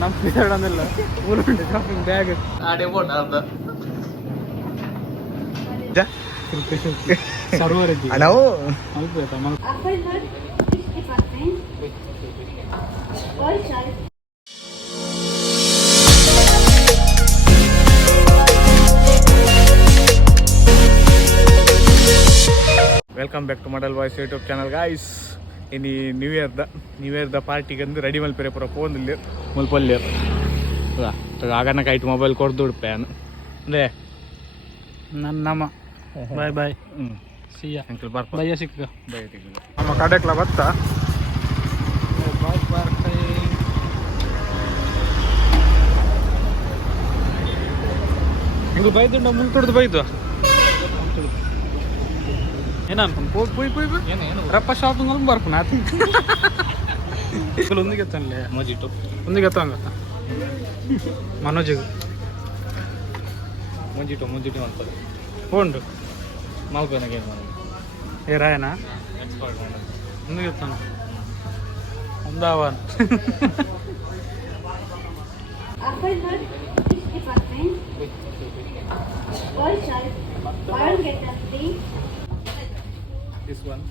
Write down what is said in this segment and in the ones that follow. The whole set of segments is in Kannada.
ನಮ್ಮ ಪಿಸಡನ್ನೆಲ್ಲ ಊರುಂಟು ಶಾಪಿಂಗ್ ಬ್ಯಾಗ್ ಆಡೆ ಬೋಟ ಅಂತ ಸರ್ವರ್ ನಾವು welcome back to model boys YouTube channel guys ಇನ್ನು ನ್ಯೂ ಇಯರ್ದ ಪಾರ್ಟಿಗೆ ಅಂದ್ರೆ ರೆಡಿ ಮಲ್ಪೆರೆ ಪೂರ ಫೋನಲ್ಲಿ ಮುಲ್ಪಲ್ಲಿ ಆಗನ ಕೈಟ್ ಮೊಬೈಲ್ ಕೊಡ್ದು ಉಡ್ಪೆ ನಾನು ಅಂದ್ರೆ ನಮ್ಮ ಬಾಯ್ ಬಾಯ್ ಸಿಯಾ ಅಂಕಲ್ ಬರ್ಪ ಬಯ್ಯ ಸಿಕ್ಕ ಬೈ ತೆಗಿಲ್ಲ ನಮ್ಮ ಕಡೆಕ್ಲ ಬತ್ತ ಇದು ಬೈದುಂಡ ಮುಂತುಡ್ದು ಬೈದು ಏನ ಅನ್ಕೊಂಡು ಪೋಯ್ ಪೋಯ್ ಪೋಯ್ ಏನು ರಪ್ಪ ಶಾಪಿಂಗ್ ಅಲ್ಲಿ ಬರ್ಕು ನಾತಿ ಒಂದಿಗೆ ಎತ್ತನ್ಲೆ ಮಜಿಟ್ಟು ಒಂದಿಗೆ ಎತ್ತಂಗ ಮನೋಜಿಗೆ ಮುಂಜಿಟ್ಟು ಮಾಡ್ತಾರೆ ಹೋಂಡು ಮಾಲ್ಪೇನಾಗ ಏನು ಏ ರಾಯನಾ ಎಕ್ಸ್ಪರ್ಟ್ ಮಾಡೋದು ಒಂದಿಗೆ ಎತ್ತಾನ ಒಂದಾವನ್ Apple nut 60%. All child, buy one get one free. This one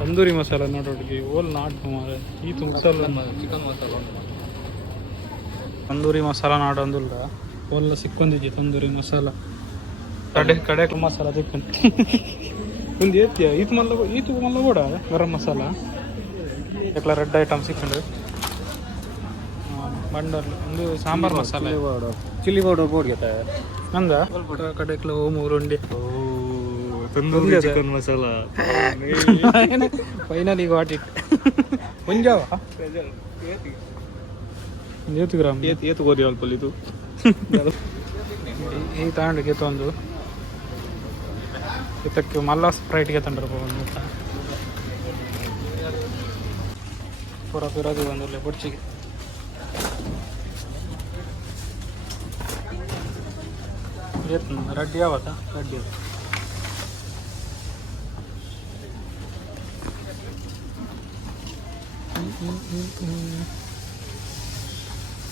tandoori masala ನೋಡೋಡಿಗೆ ಓಲ್ ನಾಡು ಮಾರೆ ಈ ಮಸಾಲ ಚಿಕನ್ ಮಸಾಲ ತಂದೂರಿ ಮಸಾಲ ನಾಡೊಂದಿಲ್ಲ ಓಲ್ಲ ಸಿಕ್ಕೊಂದಿದ್ದೆ ತಂದೂರಿ ಮಸಾಲ ಕಡೆ ಮಸಾಲ ತಿಕ್ಕೊಂಡು ಒಂದು ಏತಿಯ ಈತು ಮಲ್ಲ ಕೂಡ ಗರಂ ಮಸಾಲ ಎಕ್ಲ ರೆಡ್ ಐಟಮ್ ಸಿಕ್ಕೊಂಡು ಬಂಡಲ್ ಒಂದು ಸಾಂಬಾರ್ ಮಸಾಲ ಚಿಲ್ಲಿ ಪೌಡರ್ ಬೋಡ್ಗೆ ನಂದ ಕಡೆಕ್ಲ ಮೂರುಂಡಿ ತಂದೂರಿ ಚಿಕನ್ ಮಸಾಲ ಫೈನಲ್ ಈಗ ವಾಟ್ ಇಟ್ ಒಂಜಾವ 80 ಗ್ರಾಮ್ ಏತು ಗೋರಿ ಅಲ್ಪ ಇದು ಈ ತಗೊಂಡು ಒಂದು ಇದಕ್ಕೆ ಮಲ್ಲ ಸ್ಪ್ರೈಟ್ಗೆ ತಂಡ್ರಪ್ಪ ಒಂದು ಪೂರ ಪಿರೋದು ಬಂದಿಲ್ಲ ಬುಡ್ಚಿಗೆ ರಡ್ಡಿ ಯಾವತ್ತ ರಡ್ಡಿ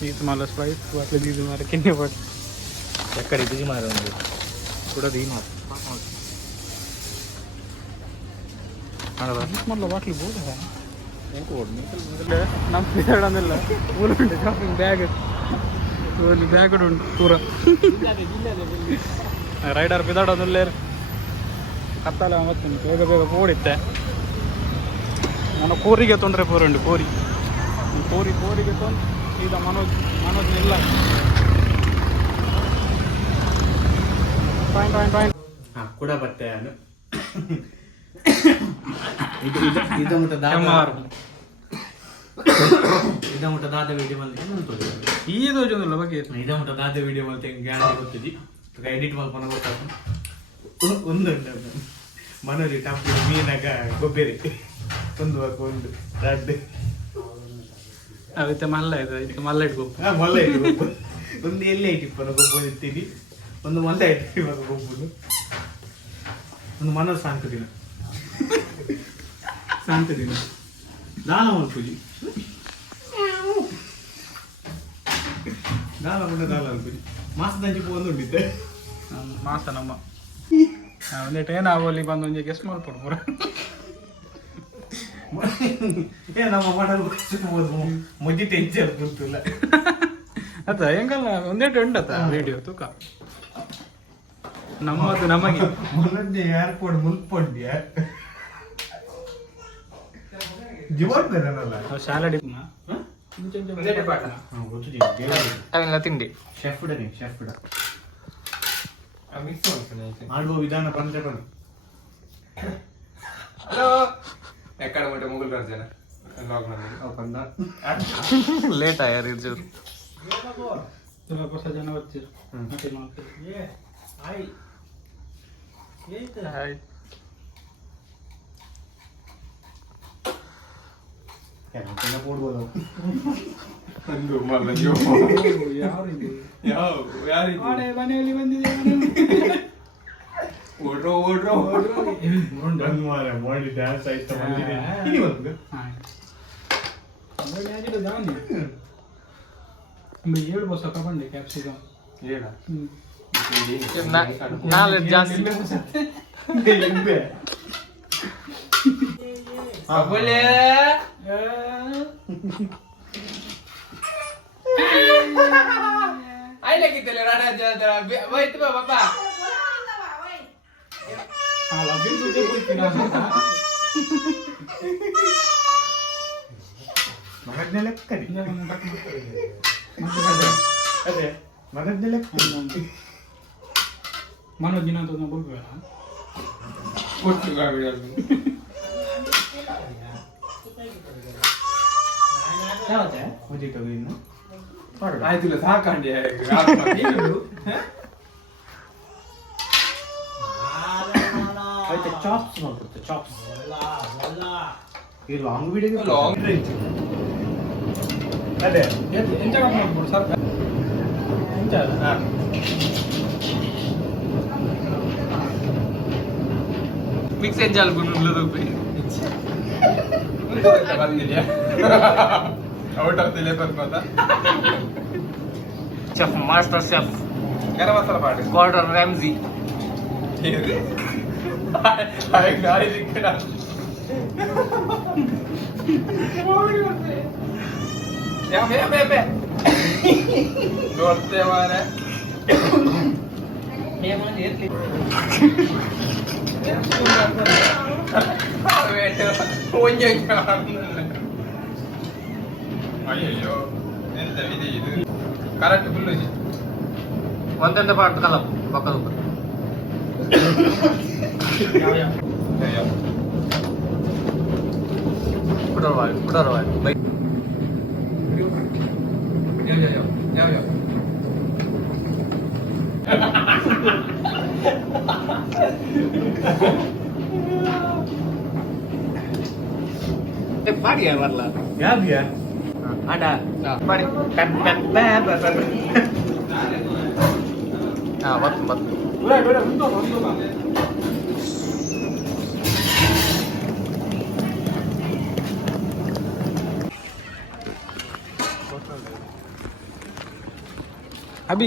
ಇದು ಮಲ್ಲ ಸ್ಪ್ರೈಟ್ ಬಾಟ್ಲಿ ಇದು ಮಾರ ಕಿನ್ನೆ ಬಾಟ್ ಎಕ್ಕಡೆ ಬಿಜಿ ಮಾರ ಒಂದು ಕೂಡ ದೀನ ಮಲ್ಲ ಬಾಟ್ಲಿ ಬೋದ ಹೆಂಗೆ ಓಡ್ನಿ ನಮ್ಮ ಪಿಸಡನ್ನೆಲ್ಲ ಊರುಂಟು ಶಾಪಿಂಗ್ ಬ್ಯಾಗ್ ಒಂದು ಬ್ಯಾಗ್ ಉಂಟು ಪೂರ ರೈಡರ್ ಪಿದಾಡೋದಲ್ಲೇ ಕತ್ತಲೆ ಮತ್ತೆ ಬೇಗ ಬೇಗ ಓಡಿತ್ತೆ ನಾನು ಕೋರಿಗೆ ತೊಂದರೆ ಪೂರುಂಟು ಕೋರಿಗೆ ತೊಂದು ಈಗ ಮನೋಜ್ ಇಲ್ಲ ಪಾಯಿಂಟ್ ಹಾಂ ಕೂಡ ಬತ್ತೆ ನಾನು ಇದು ಮುಟ್ಟ ದಾದ ವಿಡಿಯೋ ಮಲ್ತೆ ಈ ದೋಜೊಂದಿಲ್ಲ ಬಗ್ಗೆ ಇದ ಮುಟ್ಟ ದಾದ ವಿಡಿಯೋ ಮಲ್ತೆ ಗ್ಯಾರಂಟಿ ಗೊತ್ತಿದ್ದಿ ಎಡಿಟ್ ಮಲ್ಪನ ಗೊತ್ತಾಗ ಒಂದು ಮನೋಜಿ ಟಂಪು ಮೀನಾಗ ಗೊಬ್ಬರಿ ಒಂದು ದಡ್ಡು ಅವತ್ತೆ ಮಲ್ಲ ಇದು ಮಲ್ಲ ಇಟ್ಕೊಬ್ಬ ಮಲ್ಲ ಇಟ್ಟು ಒಂದು ಎಲ್ಲೇ ಇಟ್ಟಿಪ್ಪನ ಗೊಬ್ಬರ ಇರ್ತೀನಿ ಒಂದು ಮಲ್ಲ ಇಟ್ಟು ಗೊಬ್ಬರು ಒಂದು ಮನೋಜ್ ಸಾಂತದಿನ ದಾನ ಮಲ್ಪುಜಿ ದಾನ ಮಲ್ಪುಜಿ ಮಾಸದಂಜಿ ಒಂದು ಉಂಡಿದ್ದೆ ಮಾಸ ನಮ್ಮ ಒಂದೇಟು ಏನಾಗಲಿ ಬಂದು ಒಂಜಿ ಗೆಸ್ಟ್ ಮಾಡ್ಕೊಡು ಪೂರ ನಮ್ಮ ಮಾಡಲ್ ಮುಜ್ಜಿ ಟೆನ್ಷನ್ ಗೊತ್ತಿಲ್ಲ ಅದ ಹೆಂಗಲ್ಲ ಒಂದೇಟು ಉಂಡತ್ತ ವಿಡಿಯೋ ತೂಕ ನಮ್ಮದು ನಮಗೆ ಮೊನ್ನೆ ಏರ್ಪೋರ್ಟ್ ಮುಲ್ಪೊಂಡ್ಯ ಜೀವನ್ ಬೇರಲ್ಲ ಶಾಲಡಿ ಅವೆಲ್ಲ ತಿಂಡಿ ಶೆಫ್ ಮಾಡುವ ವಿಧಾನ ಪಂಚ ಲೇಟ್ ಆಯ್ಯಾರ ಇದು ಹೊಸ ಜನ ಬರ್ತೀರ ಮನೆಯಲ್ಲಿ ಬಂದಿದೆ ಏಳು ಬಸ್ ತಗೊಂಡೆ ಕ್ಯಾಪ್ಸಿಕಮ್ ನಾಳೆ ಜಾಸ್ತಿ मनोज तो बोलबेಡ ಆಯ್ತಿಲ್ಲ ಸಾಕಂಡಿ అయితే చాప్స్ ಮಾಡ್ಬಿಡುತ್ತೆ చాಪ್ಸ್ ಈ ಲಾಂಗ್ ವಿಡಿಯೋಗೆ ಲಾಂಗ್ ಅದೇ ಎಂತ ಮಾಡ್ಬೋದು ಸರ್ ಎಂತ ಮಿಕ್ಸ್ ಎಂಜಾಲ್ ಗುಂಡ್ಲದು ಬಂದಿದ್ಯಾ ಔಟ್ ಆಫ್ ದಿ ಲೇಬರ್ ಮಾತಾ chef master chef garam masala ಪಾಡಿ ಗಾರ್ಡನ್ ರ್ಯಾಮ್ಸಿ ಹಾಯ್ ಗಾಡಿ ದಿಕ್ಕಡ ನೋಡ್ತೇ ಮಾರೆ ಅಯ್ಯೋ ಎಂತ ಇದೆ ಇದು ಕರೆಕ್ಟ್ ಫುಲ್ ಇದೆ ಒಂದೊಂದು ಪಾರ್ಟ್ ಕಲಂ ಪಕ್ಕದ ಪುಡರ್ವಾಯ್ ಬೈ ಯಾವ ಪಾಡಿಯ ಬರಲ್ಲ ಯಾವ್ದ್ಯಾ ಆಡ ಪಾಡಿ ಬತ್ತು ಅಭಿ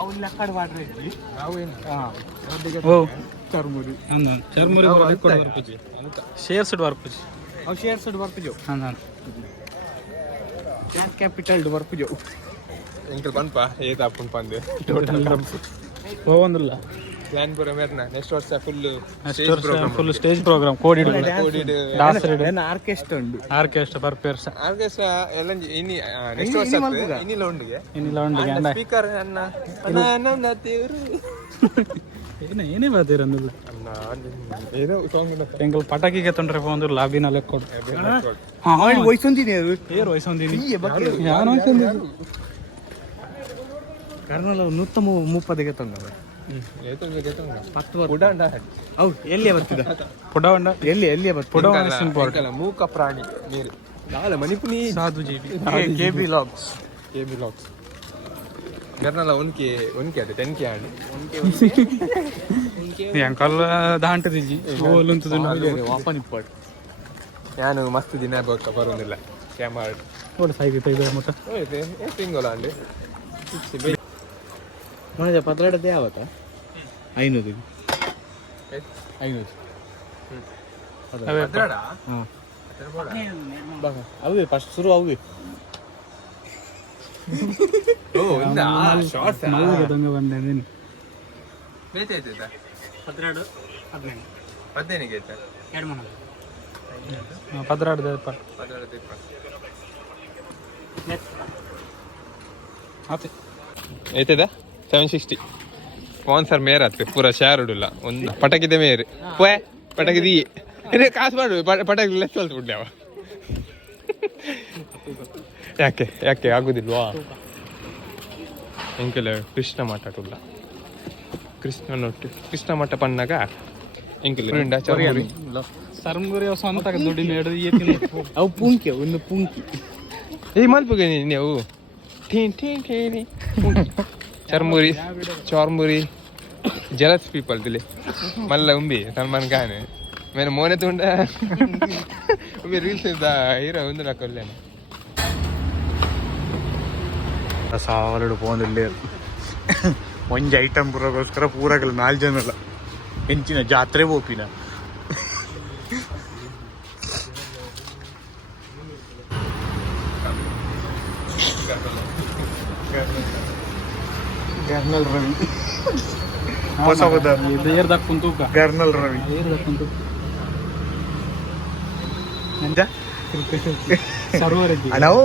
ಅವನ್ನ ಕಡೆ ಮಾಡ್ರಿ ಓ ಚರ್ಮುರಿ ಚರ್ಮುರಿ ಬರ್ಪುಜಿ ಶೇರ್ಸ್ಡ್ ಬರ್ಪುಜಿ ಅವು ಶೇರ್ಸ್ ಬರ್ತಿಜೋ ಕ್ಯಾಪಿಟಲ್ ಬರ್ತಿಜೋ ಎಂಕಲ್ ಬಂದ್ಪ ಏತ್ ಹಾಕೊಂಡು ಬಂದೆ ಹೋಗಂದಿಲ್ಲ ಪ್ಲಾನ್ ಪೂರ ಮೇರ್ನ ನೆಕ್ಸ್ಟ್ ವರ್ಷ ಫುಲ್ ಸ್ಟೇಜ್ ಪ್ರೋಗ್ರಾಮ್ ಕೋಡಿಡ್ ಆರ್ಕೆಸ್ಟ್ರಾ ಉಂಡು ಆರ್ಕೆಸ್ಟ್ರಾ ಬರ್ಪೇರ್ಸ ಆರ್ಕೆಸ್ಟ್ರಾ ಎಲ್ಲ ಇನಿ ನೆಕ್ಸ್ಟ್ ವರ್ಷ ಇನ್ನಿಲ್ಲ ಉಂಡಿಗೆ ಏನಿಲ್ಲ ಉಂಡಿಗೆ ಸ್ಪೀಕರ್ ನನ್ನ ದೇವರು ಏನೇ ಬರ್ತೀರಂದಿಲ್ಲ ಏನೋ ಸಾಂಗ್ ಎಂಕಲ್ ಪಟಾಕಿಗೆ ತೊಂದ್ರೆ ಒಂದು ಲಾಬಿನ ಲೆಕ್ಕೊಡು ವಯಸ್ಸೊಂದಿನಿ ಅದು ಏರು ವಯಸ್ಸೊಂದಿನಿ ಯಾರು ವಯಸ್ಸೊಂದಿನಿ ಕರ್ನಲ್ 130 ತಂದವ ಅವು ಎಲ್ಲಿಯೇ ಬರ್ತಿದ್ದ ಪುಡವಂಡ ಎಲ್ಲಿಯೇ ಪುಡವಂಡ ಮೂಕ ಪ್ರಾಣಿ ನೀರು ನಾಳೆ ಮಣಿಪುನಿ ಸಾಧು ಜೀವಿ ಕೆಬಿ ಲಾಗ್ಸ್ ಗರ್ನಲ್ಲ ಒನ್ಕೆ ಅದು 10K ಆಡಿ ಎಂಕಲ್ ದಾಂಟದಿಜಿ ಓಲುಂತದು ವಾಪನ್ ಇಪ್ಪಡ್ ನಾನು ಮಸ್ತ್ ದಿನ ಬರೋದಿಲ್ಲ ಕ್ಯಾಮರಾ ನೋಡಿ ಸಾಯ್ತು ಮಟ್ಟ ತಿಂಗೋಲ ಅಲ್ಲಿ ನೋಡಿದ ಪತ್ರಡದೆ ಯಾವತ್ತ 500 ಅವೇ ಫಸ್ಟ್ ಶುರು ಅವೇ ಮಲ್ಲಿಗೆ ದೊಂಗ ಬಂದೇನಿ 15 ಪದ್ರಾಡ್ದ ಏತದ 760 ಸ್ಪಾನ್ಸರ್ ಮೇರ್ ಆತ ಪೂರ ಶೇರ್ ಉಡುಲ್ಲ ಒಂದು ಪಟಕಿದ ಮೇರೆ ಪಟಕಿದಿ ಕಾಸು ಮಾಡು ಪಟಾಕಿ ಲೆಸ್ ಬಿಡ್ಲಿ ಅವ ಯಾಕೆ ಯಾಕೆ ಆಗುದಿಲ್ವಾ ಎಂಕೆಲ್ಲ ಕೃಷ್ಣ ಮಠ ಟುಲ್ಲ ಕೃಷ್ಣ ಮಠ ಪಣ್ಣಾಗ ಎಂಕೆಲ್ಲ ಚರ್ಮುರಿ ಸರ್ಮುರಿ ಸ್ವಂತ ದುಡ್ಡಿನ ಅವು ಪುಂಕಿ ಒಂದು ಪುಂಕಿ ಏ ಮಲ್ಪಗೆ ನೀವು churmuri ಚೌರ್ಮುರಿ jealous people dile malla umbi Salman Khan mere mone tunda umbi reels da hero undu na kollena ಸಾವಲಡು ಪೋಂದಿಲ್ಲೇ ಒಂಜಿ ಐಟಮ್ ಪೂರಗೋಸ್ಕರ ಪೂರಾಗಲ್ಲ 4 ಜನ ಅಲ್ಲ ಹೆಂಚಿನ ಜಾತ್ರೆ ಓಪಿನ ಗರ್ನಲ್ ರವಿ ಹೊಸ ದಕ್ಕುಂಟು ಗರ್ನಲ್ ರವಿ ಸರ್ವರ್ ನಾವು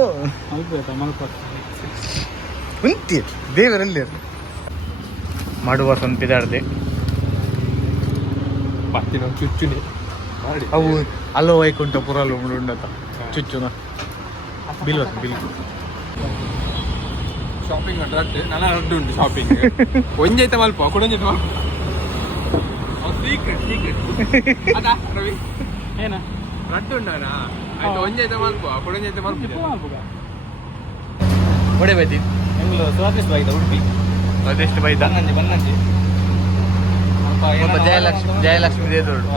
ಮಲ್ಪ ಉಂಟಿ ದೇವರಲ್ಲಿ ಮಾಡುವ ಸಂಪಿದಾಡ್ದೆ ಪತ್ತಿನ ಚುಚ್ಚುನಿ ಅವು ಅಲ್ಲೋ ವೈಕುಂಠ ಪುರಲು ಉಂಡತ ಚುಚ್ಚುನ ಬಿಲ್ ಶಾಪಿಂಗ್ ರಡ್ಡು ನನ್ನ ರಡ್ಡು ಉಂಟು ಶಾಪಿಂಗ್ ಒಂಜೈತೆ ಮಲ್ಪ ಕೊಡೊಂಜೈತೆ ಮಲ್ಪ ಸೀಕ್ರೆಟ್ ಅದಾ ರವಿ ಏನ ರಡ್ಡು ಉಂಡಾನ ಆಯ್ತು ಒಂಜೈತೆ ಮಲ್ಪ ಕೊಡೊಂಜೈತೆ ಮಲ್ಪ ಒಡೆ ಬೈತಿ ಎಂಗ್ಲು ಸ್ವಾದಿಷ್ಟ ಬೈದ ಉಡುಪಿ ಅದೆಷ್ಟು ಬೈದ ಬನ್ನಂಜಿ ಜಯಲಕ್ಷ್ಮಿ ದೇದೋಡು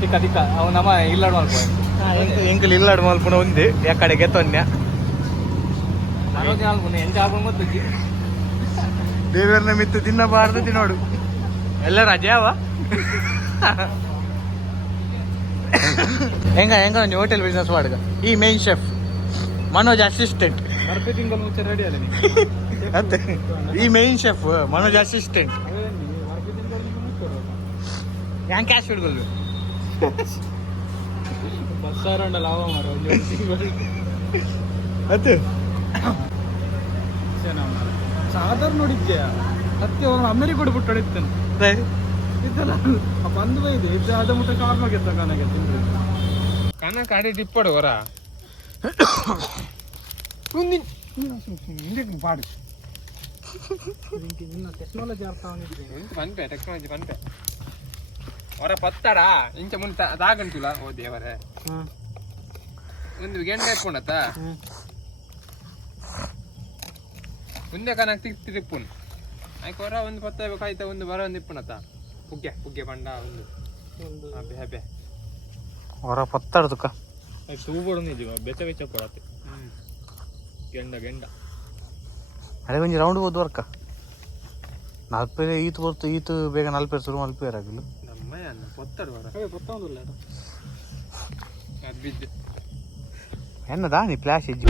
ತಿಕ್ಕ ಅವು ನಮ್ಮ ಇಲ್ಲಾಡು ಮಲ್ಪ ಎಂಕಲ್ ಇಲ್ಲಾಡು ಮಲ್ಪುಣ ಒಂದೇ ಯಾಕಡೆಗೆ ತೊನ್ಯ ದೇವರನ್ನ ಮಿತ್ತು ತಿನ್ನಬಾರ್ದು ತಿನ್ನೋಡು ಎಲ್ಲ ರಜೆ ಅವ ಹೆಂಗ ನೀವು ಹೋಟೆಲ್ ಬಿಸ್ನೆಸ್ ಮಾಡುಗ ಈ ಮೇನ್ ಶೆಫ್ ಮನೋಜ್ ಅಸಿಸ್ಟೆಂಟ್ ತಿಂಗಳು ಮುಂಚೆ ರೆಡಿ ಅಲ್ಲ ಅಂತೆ ಈ ಮೇನ್ ಶೆಫ್ ಮನೋಜ್ ಅಸಿಸ್ಟೆಂಟ್ ಹೆಂಗೆ ಕ್ಯಾಶ್ ಹಿಡ್ಕೊಳ್ದು ಬಸ್ ಉಂಡಲ್ಲ ಅವ ಮಾರ ಅದು ಸಾಧಾರಣ ನೋಡಿದ್ದೆ ಸತ್ಯ ಅವನು ಅಮೆರಿಕ ಬಿಟ್ಟು ಹೊಡಿತಾನೆ ಇದ್ದಲ್ಲ ಬಂದು ಬೈದು ಇದ್ದ ಅದ ಮುಟ್ಟ ಕಾರ್ಮಾಗೆತ್ತ ಕನಗೆ ತಿಂದ್ರೆ ಕನ ಕಾಡಿ ಟಿಪ್ಪಡು ಹೊರ ಪಾಡು ಟೆಕ್ನಾಲಜಿ ಅರ್ಥ ಪನ್ಪೆ ಟೆಕ್ನಾಲಜಿ ಪನ್ಪೆ ಹೊರ ಪತ್ತಾಡಾ ಇಂಚ ಮುಂದೆ ತಾಗಂತುಲ ಓ ದೇವರೇ ಒಂದು ಗೆಂಡ ಇಪ್ಪುಂಡತ್ತ ಮುಂದೆ ಕನಕ್ ತಿಪ್ಪುನ್ ಆಯ್ಕೆ ಹೊರ ಒಂದು ಪತ್ತ ಕಾಯ್ತ ಒಂದು ಬರ ಒಂದು ಇಪ್ಪುಣತ್ತ ಪುಗ್ಗೆ ಪಂಡ ಒಂದು ಹಬ್ಬೆ ಹಬ್ಬೆ ಹೊರ ಪತ್ತಾಡ್ದುಕ ತೂಬೋಡು ನಿಜ ಬೆಚ್ಚ ಕೊಡತ್ತೆ ಗೆಂಡ ಅದೇ ಒಂಜಿ ರೌಂಡ್ ಹೋದ್ ವರ್ಕ 4 ಈತು ಬರ್ತು ಈತು ಬೇಗ 4 ಶುರು ಮಲ್ಪೇರಾಗಿಲ್ಲ ನಮ್ಮ ಅನ್ನ ಪತ್ತಾಡು ಹೊರ ಗೊತ್ತಾಗುದಿಲ್ಲ ಅದು ಬಿದ್ದು ಎನ್ನದಾ ನೀ ಫ್ಲಾಶ್ ಇಜ್ಜಿ